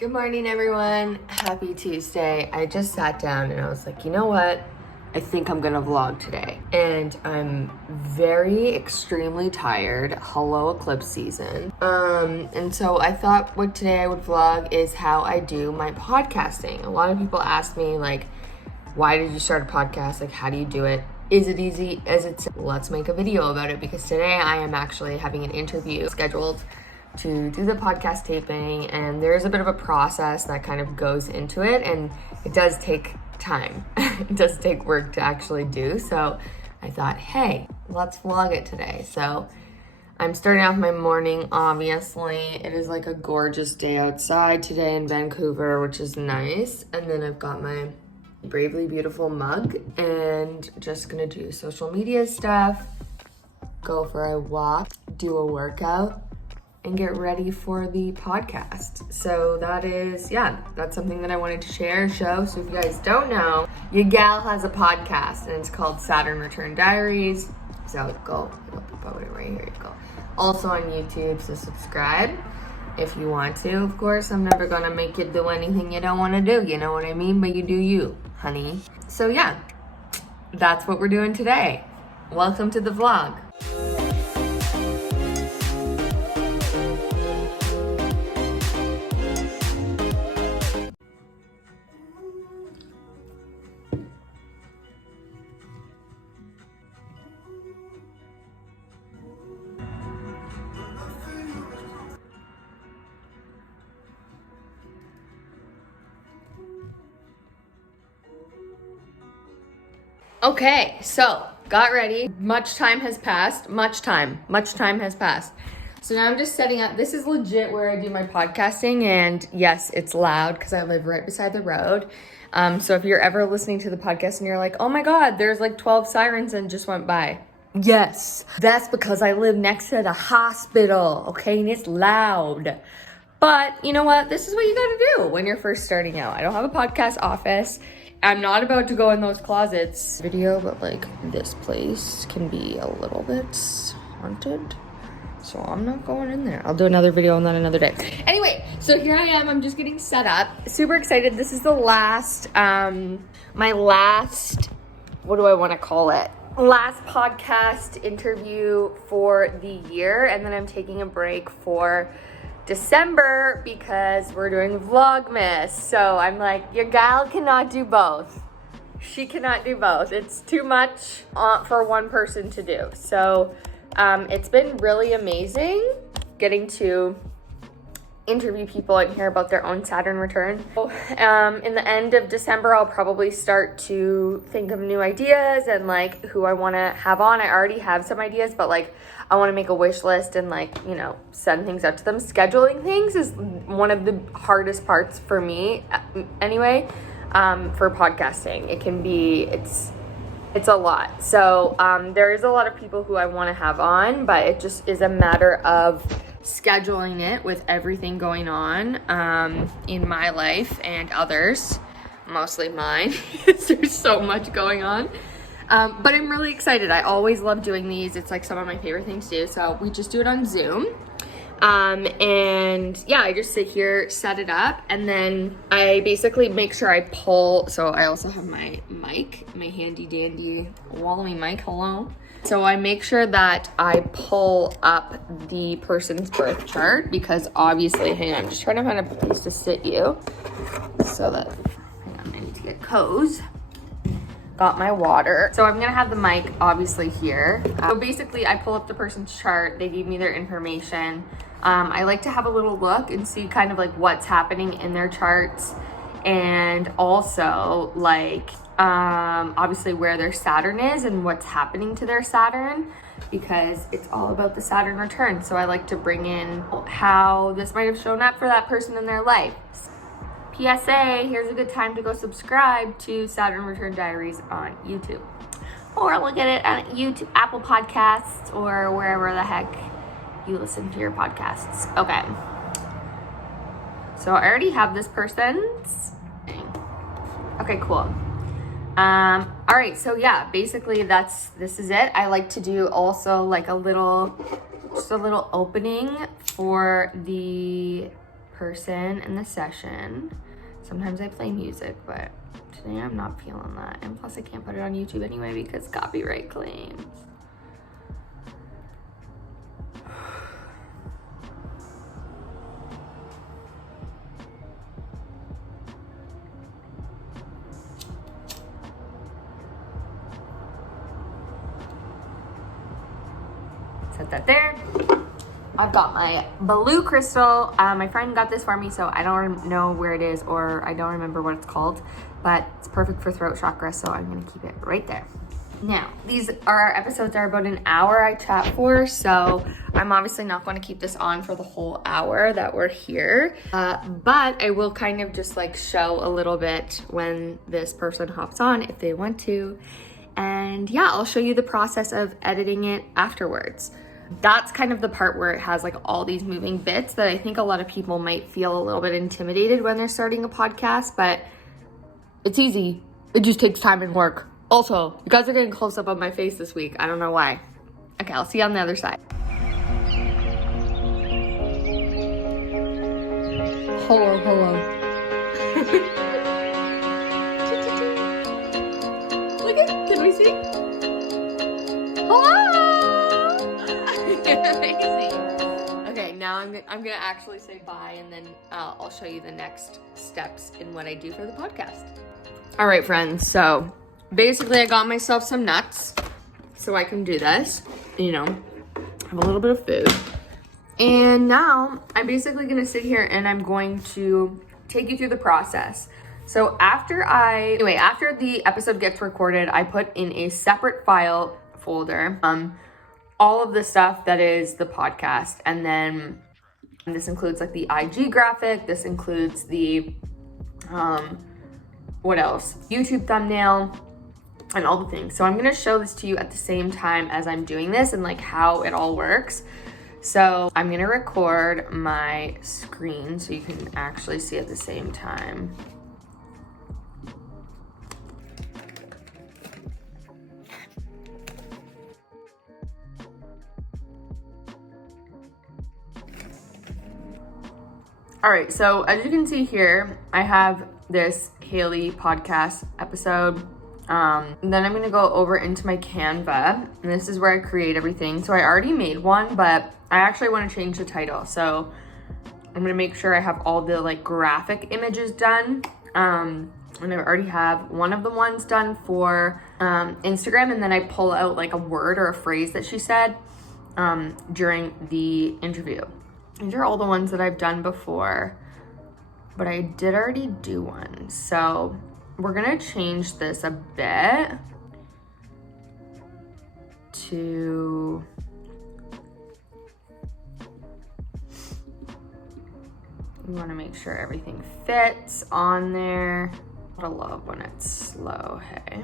Good morning, everyone. Happy Tuesday. I just sat down and I was like, you know what? I think I'm gonna vlog today. And I'm very extremely tired. Hello, eclipse season. And so I thought what today I would vlog is how I do my podcasting. A lot of people ask me like, why did you start a podcast? Like, how do you do it? Is it easy as it's? Let's make a video about it because today I am actually having an interview scheduled to do the podcast taping, and there's a bit of a process that kind of goes into it, and it does take time. It does take work to actually do. So I thought, hey, let's vlog it today. So I'm starting off my morning, obviously. It is like a gorgeous day outside today in Vancouver, which is nice. And then I've got my Bravely Beautiful mug and just gonna do social media stuff, go for a walk, do a workout, and get ready for the podcast. So that's something that I wanted to show. So if you guys don't know, your gal has a podcast and it's called Saturn Return Diaries. So go, it'll put it right here, you go. Also on YouTube, so subscribe if you want to. Of course, I'm never gonna make you do anything you don't wanna do, you know what I mean? But you do you, honey. So yeah, that's what we're doing today. Welcome to the vlog. Okay, so got ready. Much time has passed. Much time has passed. So now I'm just setting up. This is legit where I do my podcasting, and yes, it's loud because I live right beside the road. So if you're ever listening to the podcast and you're like, oh my God, there's like 12 sirens and just went by. Yes, that's because I live next to the hospital, okay, and it's loud. But you know what? This is what you gotta do when you're first starting out. I don't have a podcast office. I'm not about to go in those closets video, but like this place can be a little bit haunted. So I'm not going in there. I'll do another video on that another day. Anyway, so here I am. I'm just getting set up. Super excited. This is the last, my last, what do I want to call it? Last podcast interview for the year. And then I'm taking a break for December because we're doing Vlogmas. So I'm like, your gal cannot do both. She cannot do both. It's too much for one person to do. So it's been really amazing getting to interview people and hear about their own Saturn return. In the end of December, I'll probably start to think of new ideas and like who I want to have on. I already have some ideas, but like I want to make a wish list and like, you know, send things out to them. Scheduling things is one of the hardest parts for me anyway, for podcasting. It can be, it's a lot. So there is a lot of people who I want to have on, but it just is a matter of scheduling it with everything going on in my life and others, mostly mine. There's so much going on. But I'm really excited. I always love doing these. It's like some of my favorite things to do. So we just do it on Zoom. And yeah, I just sit here, set it up, and then I basically make sure I pull. So I also have my mic, my handy dandy Wally mic. Hello. So I make sure that I pull up the person's birth chart because obviously, hang on, I'm just trying to find a place to sit you so that, hang on, I need to get cozy. Got my water. So I'm gonna have the mic obviously here. So basically I pull up the person's chart, they give me their information. I like to have a little look and see kind of like what's happening in their charts, and also like obviously where their Saturn is and what's happening to their Saturn, because it's all about the Saturn return. So I like to bring in how this might have shown up for that person in their life. PSA, here's a good time to go subscribe to Saturn Return Diaries on YouTube. Or look at it on YouTube, Apple Podcasts, or wherever the heck you listen to your podcasts. Okay. So I already have this person's thing. Okay, cool. All right, so yeah, basically this is it. I like to do also like just a little opening for the person in the session. Sometimes I play music, but today I'm not feeling that. And plus I can't put it on YouTube anyway because copyright claims. Set that there. I've got my blue crystal. My friend got this for me, so I don't know where it is or I don't remember what it's called, but it's perfect for throat chakra, so I'm gonna keep it right there. Now, these are episodes are about an hour I chat for, so I'm obviously not going to keep this on for the whole hour that we're here, but I will kind of just like show a little bit when this person hops on if they want to. And yeah, I'll show you the process of editing it afterwards. That's kind of the part where it has like all these moving bits that I think a lot of people might feel a little bit intimidated when they're starting a podcast, but it's easy. It just takes time and work. Also, you guys are getting close up on my face this week. I don't know why. Okay, I'll see you on the other side. Hello. Look at, can we see? Hello! Amazing. Okay, now I'm gonna actually say bye, and then I'll show you the next steps in what I do for the podcast. All right, friends, so basically I got myself some nuts so I can do this, you know, have a little bit of food. And now I'm basically gonna sit here and I'm going to take you through the process. So after the episode gets recorded, I put in a separate file folder, all of the stuff that is the podcast. And then this includes like the IG graphic, this includes the, what else? YouTube thumbnail and all the things. So I'm gonna show this to you at the same time as I'm doing this and like how it all works. So I'm gonna record my screen so you can actually see at the same time. All right, so as you can see here, I have this Haley podcast episode. Then I'm gonna go over into my Canva, and this is where I create everything. So I already made one, but I actually wanna change the title. So I'm gonna make sure I have all the like graphic images done. And I already have one of the ones done for Instagram, and then I pull out like a word or a phrase that she said during the interview. These are all the ones that I've done before, but I did already do one. So we're gonna change this a bit to, we wanna make sure everything fits on there. I love when it's slow, hey?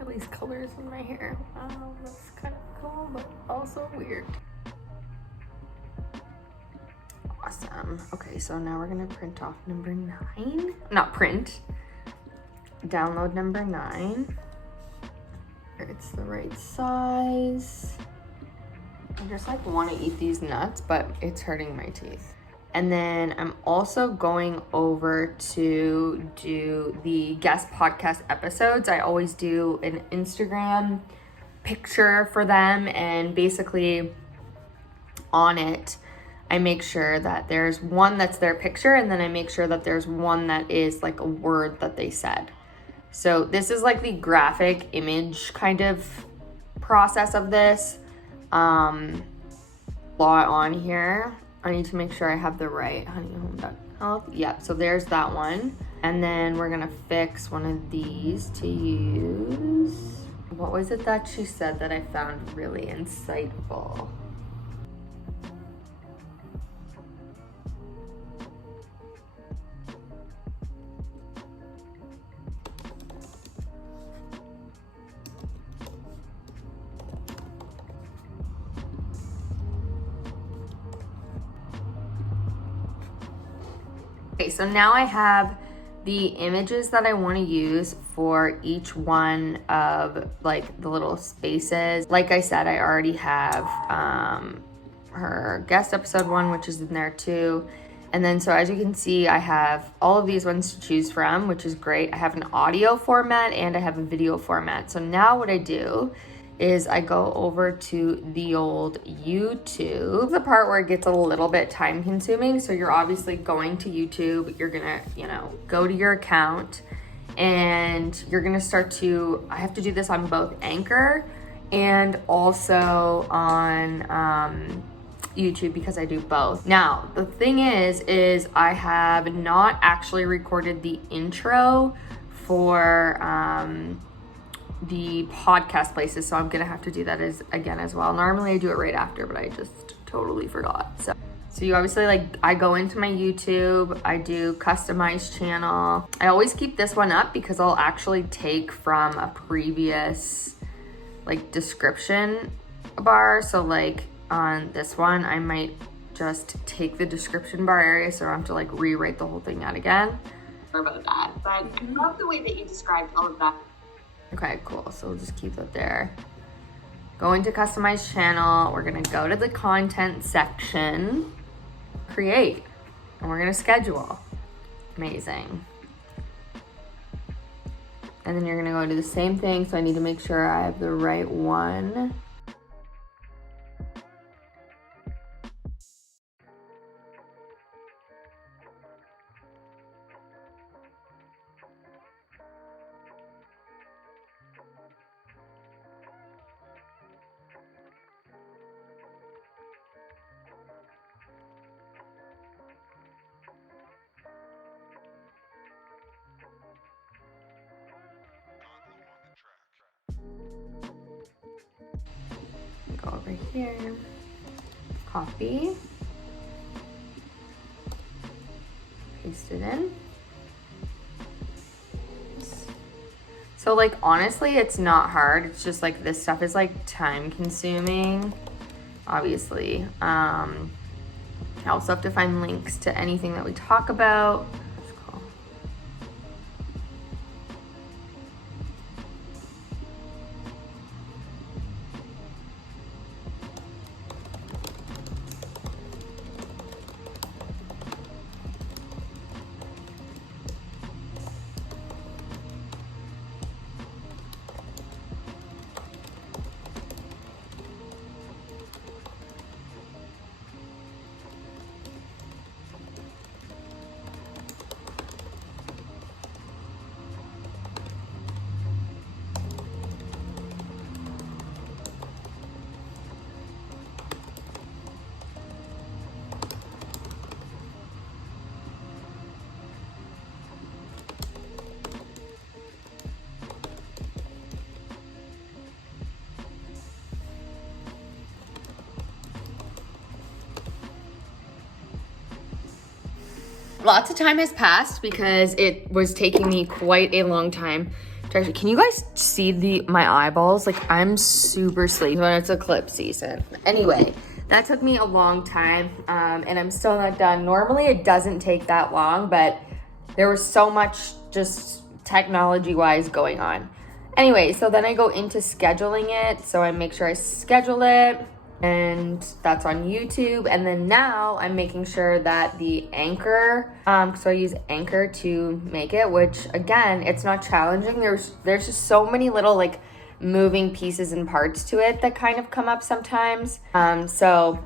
All these colors in my hair. Oh, that's kind of cool, but also weird. Awesome. Okay, so now we're gonna print off number 9. Not print. Download number 9. It's the right size. I just like want to eat these nuts, but it's hurting my teeth. And then I'm also going over to do the guest podcast episodes. I always do an Instagram picture for them, and basically on it, I make sure that there's one that's their picture, and then I make sure that there's one that is like a word that they said. So this is like the graphic image kind of process of this. Lot on here. I need to make sure I have the right honey home duck health. Yeah, so there's that one. And then we're gonna fix one of these to use. What was it that she said that I found really insightful? Okay, so now I have the images that I want to use for each one of like the little spaces. Like I said, I already have her guest episode one, which is in there too. And then so as you can see, I have all of these ones to choose from, which is great. I have an audio format and I have a video format. So now what I do is I go over to the old YouTube, the part where it gets a little bit time consuming. So you're obviously going to YouTube, you're gonna, go to your account and you're gonna start to, I have to do this on both Anchor and also on YouTube because I do both. Now, the thing is I have not actually recorded the intro for the podcast places, so I'm gonna have to do that again as well. Normally I do it right after, but I just totally forgot. So you obviously I go into my YouTube, I do customize channel. I always keep this one up because I'll actually take from a previous description bar. So on this one, I might just take the description bar area so I don't have to rewrite the whole thing out again. Sorry about that, but I love the way that you described all of that. Okay, cool. So we'll just keep that there. Go into customize channel. We're gonna go to the content section, create, and we're gonna schedule. Amazing. And then you're gonna go do the same thing. So I need to make sure I have the right one. Go over here, copy, paste it in. So honestly, it's not hard. It's just this stuff is time consuming, obviously. I also have to find links to anything that we talk about. Lots of time has passed because it was taking me quite a long time to actually, can you guys see my eyeballs? I'm super sleepy when it's eclipse season. Anyway, that took me a long time and I'm still not done. Normally it doesn't take that long, but there was so much just technology wise going on. Anyway, so then I go into scheduling it. So I make sure I schedule it. And that's on YouTube. And then now I'm making sure that the Anchor, so I use Anchor to make it, which again, it's not challenging. There's just so many little moving pieces and parts to it that kind of come up sometimes. So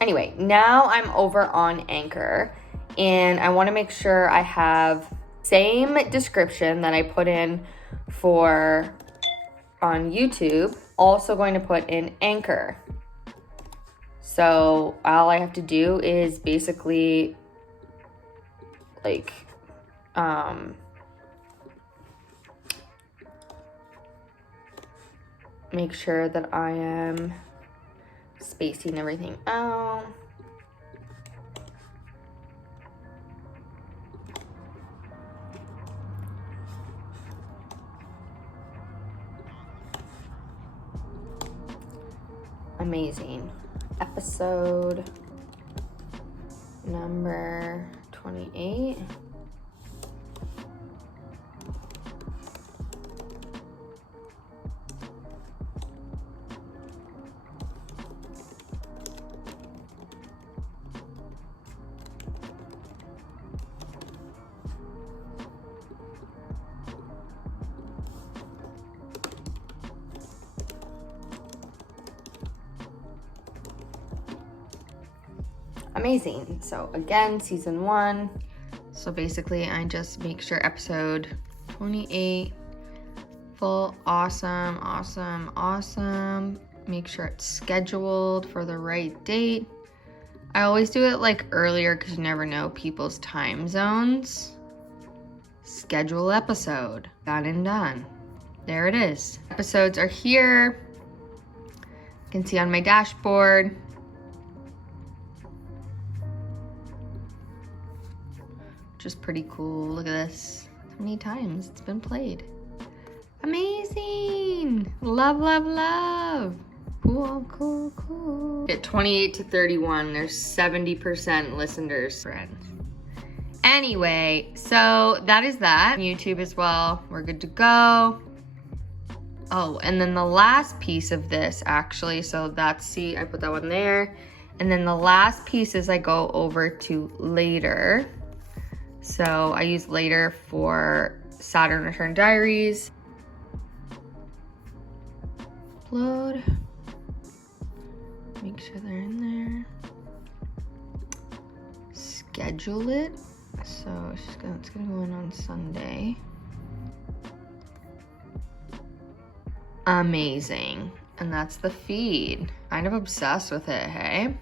anyway, now I'm over on Anchor and I wanna make sure I have same description that I put in for on YouTube, also going to put in Anchor. So all I have to do is basically make sure that I am spacing everything out. Amazing. Episode number 28. Amazing. So again, season 1. So basically I just make sure episode 28 full awesome. Make sure it's scheduled for the right date. I always do it like earlier because you never know people's time zones. Schedule episode. Done and done. There it is. Episodes are here. You can see on my dashboard. Which is pretty cool. Look at this. How many times it's been played. Amazing. Love. Cool. At 28 to 31, there's 70% listeners, friends. Anyway, so that is that. YouTube as well. We're good to go. Oh, and then the last piece of this actually, so that's, see, I put that one there. And then the last piece is I go over to later. So I use later for Saturn Return Diaries. Upload. Make sure they're in there. Schedule it. So it's gonna go in on Sunday. Amazing. And that's the feed. Kind of obsessed with it, hey?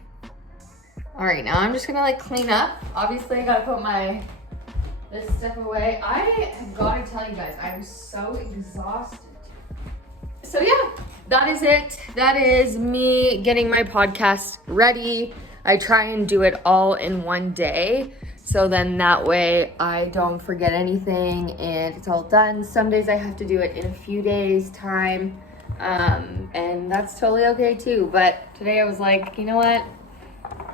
All right, now I'm just gonna like clean up. Obviously I gotta put this stuff away. I have gotta tell you guys, I'm so exhausted. So yeah, that is it. That is me getting my podcast ready. I try and do it all in one day. So then that way I don't forget anything and it's all done. Some days I have to do it in a few days time. And that's totally okay too. But today I was like, you know what?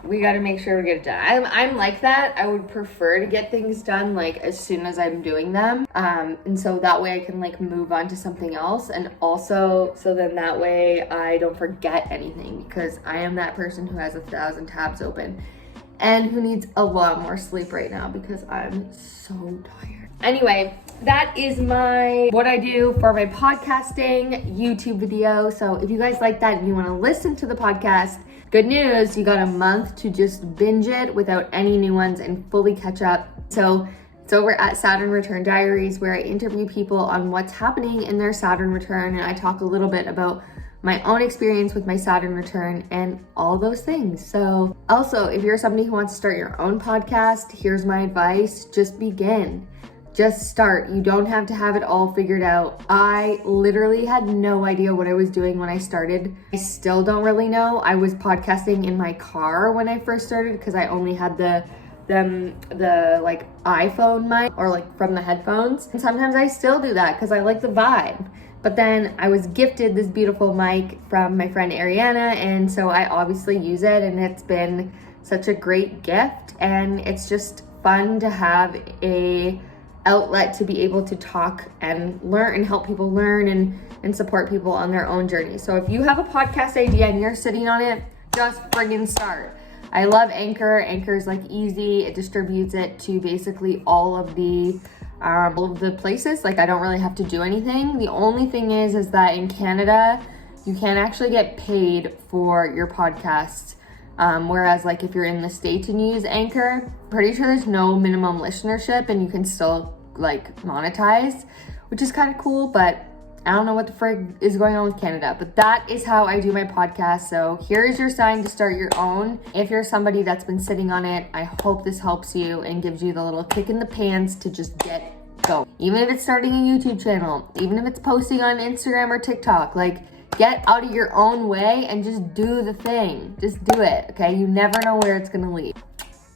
We got to make sure we get it done. I'm like that. I would prefer to get things done like as soon as I'm doing them. And so that way I can like move on to something else. And also, so then that way I don't forget anything, because I am that person who has 1,000 tabs open and who needs a lot more sleep right now because I'm so tired. Anyway, that is what I do for my podcasting YouTube video. So if you guys like that and you want to listen to the podcast, good news, you got a month to just binge it without any new ones and fully catch up. So it's over at Saturn Return Diaries, where I interview people on what's happening in their Saturn return. And I talk a little bit about my own experience with my Saturn return and all those things. So also, if you're somebody who wants to start your own podcast, here's my advice. Just begin. Just start. You don't have to have it all figured out. I literally had no idea what I was doing when I started. I still don't really know. I was podcasting in my car when I first started because I only had the like iPhone mic or like from the headphones. And sometimes I still do that because I like the vibe. But then I was gifted this beautiful mic from my friend Ariana, and so I obviously use it, and it's been such a great gift. And it's just fun to have a outlet to be able to talk and learn and help people learn and support people on their own journey. So if you have a podcast idea and you're sitting on it, just friggin' start. I love Anchor. Anchor is like easy. It distributes it to basically all of the places. Like I don't really have to do anything. The only thing is that in Canada, you can't actually get paid for your podcasts. Whereas like if you're in the States and you use Anchor, pretty sure there's no minimum listenership and you can still like monetize, which is kind of cool. But I don't know what the frig is going on with Canada, but that is how I do my podcast. So here's your sign to start your own. If you're somebody that's been sitting on it, I hope this helps you and gives you the little kick in the pants to just get going. Even if it's starting a YouTube channel, even if it's posting on Instagram or TikTok, like get out of your own way and just do the thing. Just do it, okay? You never know where it's gonna lead.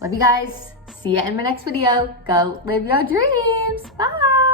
Love you guys. See ya in my next video. Go live your dreams. Bye.